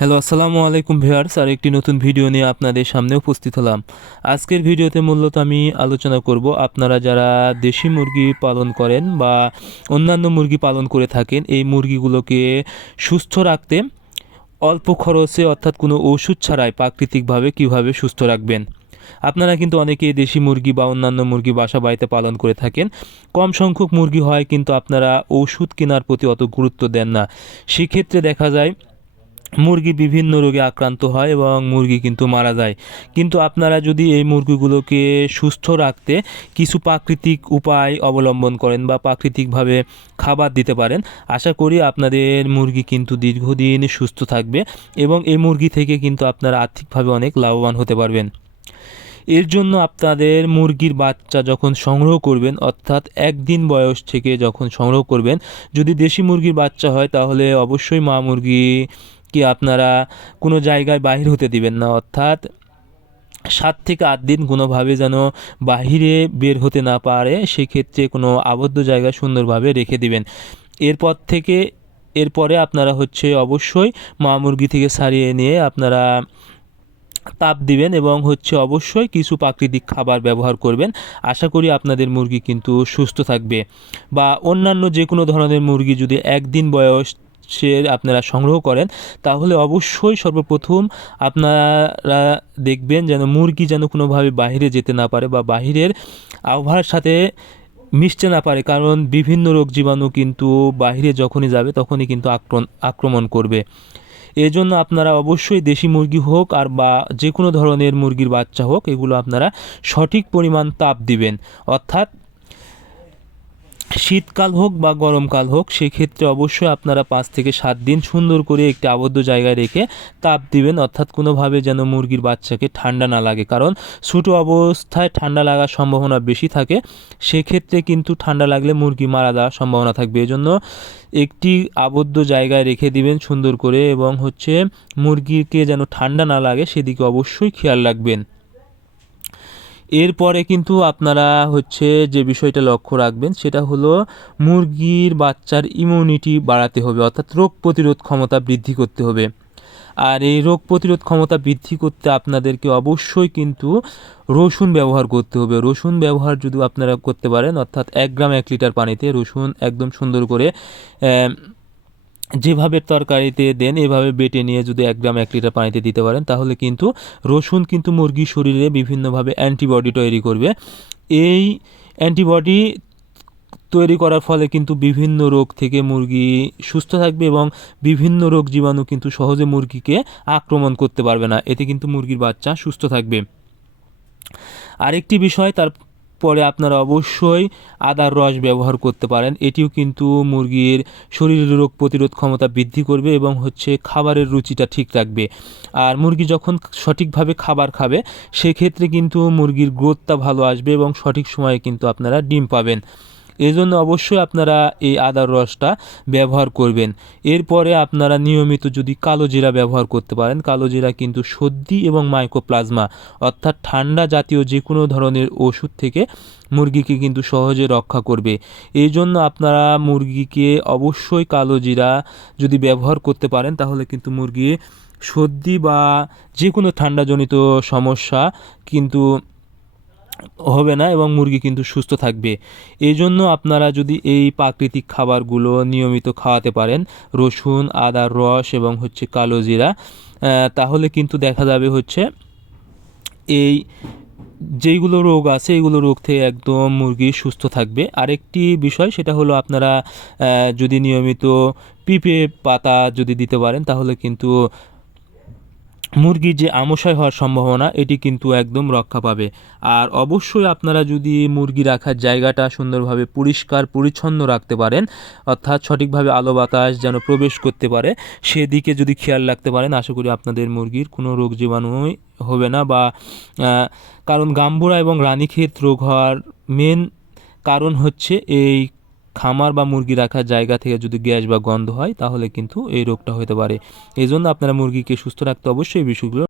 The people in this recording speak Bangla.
হ্যালো, আসসালামু আলাইকুম ভিউয়ার্স, আর একটি নতুন ভিডিও নিয়ে আপনাদের সামনে উপস্থিত হলাম। আজকের ভিডিওতে মূলত আমি আলোচনা করব, আপনারা যারা দেশি মুরগি পালন করেন বা অন্যান্য মুরগি পালন করে থাকেন, এই মুরগিগুলোকে সুস্থ রাখতে, অল্প খরচে অর্থাৎ কোনো ওষুধ ছাড়াই প্রাকৃতিকভাবে কীভাবে সুস্থ রাখবেন। আপনারা কিন্তু অনেকেই দেশি মুরগি বা অন্যান্য মুরগি বাসা বাড়িতে পালন করে থাকেন। কম সংখ্যক মুরগি হয়, কিন্তু আপনারা ওষুধ কেনার প্রতি অত গুরুত্ব দেন না। সেক্ষেত্রে দেখা যায় মুরগি বিভিন্ন রোগে আক্রান্ত হয় এবং মুরগি কিন্তু মারা যায়। কিন্তু আপনারা যদি এই মুরগিগুলোকে সুস্থ রাখতে কিছু প্রাকৃতিক উপায় অবলম্বন করেন বা প্রাকৃতিকভাবে খাবার দিতে পারেন, আশা করি আপনাদের মুরগি কিন্তু দীর্ঘদিন সুস্থ থাকবে এবং এই মুরগি থেকে কিন্তু আপনারা আর্থিকভাবে অনেক লাভবান হতে পারবেন। এর জন্য আপনাদের মুরগির বাচ্চা যখন সংগ্রহ করবেন, অর্থাৎ একদিন বয়স থেকে যখন সংগ্রহ করবেন, যদি দেশি মুরগির বাচ্চা হয়, তাহলে অবশ্যই মা মুরগি কি আপনারা কোনো জায়গায় বাহির হতে দিবেন না? অর্থাৎ সাত থেকে আট দিন কোনোভাবে যেন বাহিরে বের হতে না পারে, সেক্ষেত্রে কোনো আবদ্ধ জায়গায় সুন্দরভাবে রেখে দিবেন। এরপর থেকে, এরপরে আপনারা হচ্ছে অবশ্যই মা মুরগি থেকে সারিয়ে নিয়ে আপনারা তাপ দিবেন এবং হচ্ছে অবশ্যই কিছু প্রাকৃতিক খাবার ব্যবহার করবেন। আশা করি আপনাদের মুরগি কিন্তু সুস্থ থাকবে। বা অন্যান্য যে কোনো ধরনের মুরগি যদি একদিন বয়স সে আপনারা সংগ্রহ করেন, তাহলে অবশ্যই সর্বপ্রথম আপনারা দেখবেন যেন মুরগি যেন কোনোভাবে বাইরে যেতে না পারে বা বাহিরের আবহাওয়ার সাথে মিশতে না পারে। কারণ বিভিন্ন রোগ জীবাণু কিন্তু বাহিরে যখনই যাবে তখনই কিন্তু আক্রমণ আক্রমণ করবে। এই জন্য আপনারা অবশ্যই দেশি মুরগি হোক আর বা যে কোনো ধরনের মুরগির বাচ্চা হোক, এগুলো আপনারা সঠিক পরিমাণ তাপ দিবেন। অর্থাৎ শীতকাল হোক বা গরমকাল হোক, সেক্ষেত্রে অবশ্যই আপনারা পাঁচ থেকে সাত দিন সুন্দর করে একটি আবদ্ধ জায়গায় রেখে তাপ দিবেন, অর্থাৎ কোনোভাবে যেন মুরগির বাচ্চাকে ঠান্ডা না লাগে। কারণ ছোটো অবস্থায় ঠান্ডা লাগার সম্ভাবনা বেশি থাকে, সেক্ষেত্রে কিন্তু ঠান্ডা লাগলে মুরগি মারা যাওয়ার সম্ভাবনা থাকবে। এজন্য একটি আবদ্ধ জায়গায় রেখে দিবেন সুন্দর করে এবং হচ্ছে মুরগিকে যেন ঠান্ডা না লাগে, সেদিকে অবশ্যই খেয়াল রাখবেন। এরপরে কিন্তু আপনারা হচ্ছে যে বিষয়টা লক্ষ্য রাখবেন, সেটা হলো মুরগির বাচ্চার ইমিউনিটি বাড়াতে হবে, অর্থাৎ রোগ প্রতিরোধ ক্ষমতা বৃদ্ধি করতে হবে। আর এই রোগ প্রতিরোধ ক্ষমতা বৃদ্ধি করতে আপনাদেরকে অবশ্যই কিন্তু রসুন ব্যবহার করতে হবে। রসুন ব্যবহার যদি আপনারা করতে পারেন, অর্থাৎ এক গ্রাম এক লিটার পানিতে রসুন একদম সুন্দর করে যেভাবে তরকারিতে দেন, এভাবে বেটে নিয়ে যদি এক গ্রাম এক লিটার পানিতে দিতে পারেন, তাহলে কিন্তু রসুন কিন্তু মুরগির শরীরে বিভিন্নভাবে অ্যান্টিবডি তৈরি করবে। এই অ্যান্টিবডি তৈরি করার ফলে কিন্তু বিভিন্ন রোগ থেকে মুরগি সুস্থ থাকবে এবং বিভিন্ন রোগ জীবাণু কিন্তু সহজে মুরগিকে আক্রমণ করতে পারবে না। এতে কিন্তু মুরগির বাচ্চা সুস্থ থাকবে। আরেকটি বিষয়, তার পরে আপনারা অবশ্যই আদার রস ব্যবহার করতে পারেন। এটিও কিন্তু মুরগির শরীরের রোগ প্রতিরোধ ক্ষমতা বৃদ্ধি করবে এবং হচ্ছে খাবারের রুচিটা ঠিক রাখবে। আর মুরগি যখন সঠিকভাবে খাবার খাবে, সেক্ষেত্রে কিন্তু মুরগির গ্রোথটা ভালো আসবে এবং সঠিক সময়ে কিন্তু আপনারা ডিম পাবেন। এজন্য অবশ্যই আপনারা এই আদার রসটা ব্যবহার করবেন। এরপরে আপনারা নিয়মিত যদি কালো জিরা ব্যবহার করতে পারেন, কালো জিরা কিন্তু সর্দি এবং মাইক্রোপ্লাজমা অর্থাৎ ঠান্ডা জাতীয় যে কোনো ধরনের ওষুধ থেকে মুরগিকে কিন্তু সহজে রক্ষা করবে। এই জন্য আপনারা মুরগিকে অবশ্যই কালো জিরা যদি ব্যবহার করতে পারেন, তাহলে কিন্তু মুরগি সর্দি বা যে কোনো ঠান্ডাজনিত সমস্যা কিন্তু হবে না এবং মুরগি কিন্তু সুস্থ থাকবে। এই জন্য আপনারা যদি এই প্রাকৃতিক খাবারগুলো নিয়মিত খাওয়াতে পারেন, রসুন আদার রস এবং হচ্ছে কালো জিরা তাহলে কিন্তু দেখা যাবে হচ্ছে এই যেইগুলো রোগ আছে এইগুলো রোগ থেকে একদম মুরগি সুস্থ থাকবে। আরেকটি বিষয় সেটা হলো আপনারা যদি নিয়মিত পিঁপে পাতা যদি দিতে পারেন, তাহলে কিন্তু মুরগির যে আমশয় হওয়ার সম্ভাবনা, এটি কিন্তু একদম রক্ষা পাবে। আর অবশ্যই আপনারা যদি মুরগি রাখার জায়গাটা সুন্দরভাবে পরিষ্কার, পরিচ্ছন্ন রাখতে পারেন, অর্থাৎ সঠিকভাবে আলো বাতাস যেন প্রবেশ করতে পারে, সেদিকে যদি খেয়াল রাখতে পারেন, আশা করি আপনাদের মুরগির কোনো রোগ জীবাণুই হবে না বা কারণ গাম্বুরা এবং রানীক্ষেত রোগ হওয়ার মেন কারণ হচ্ছে এই খামার বা মুরগি রাখার জায়গা থেকে যদি গ্যাস বা গন্ধ হয়, তাহলে কিন্তু এই রোগটা হতে পারে। এই জন্য আপনারা মুরগিকে সুস্থ রাখতে অবশ্যই বিষয়গুলো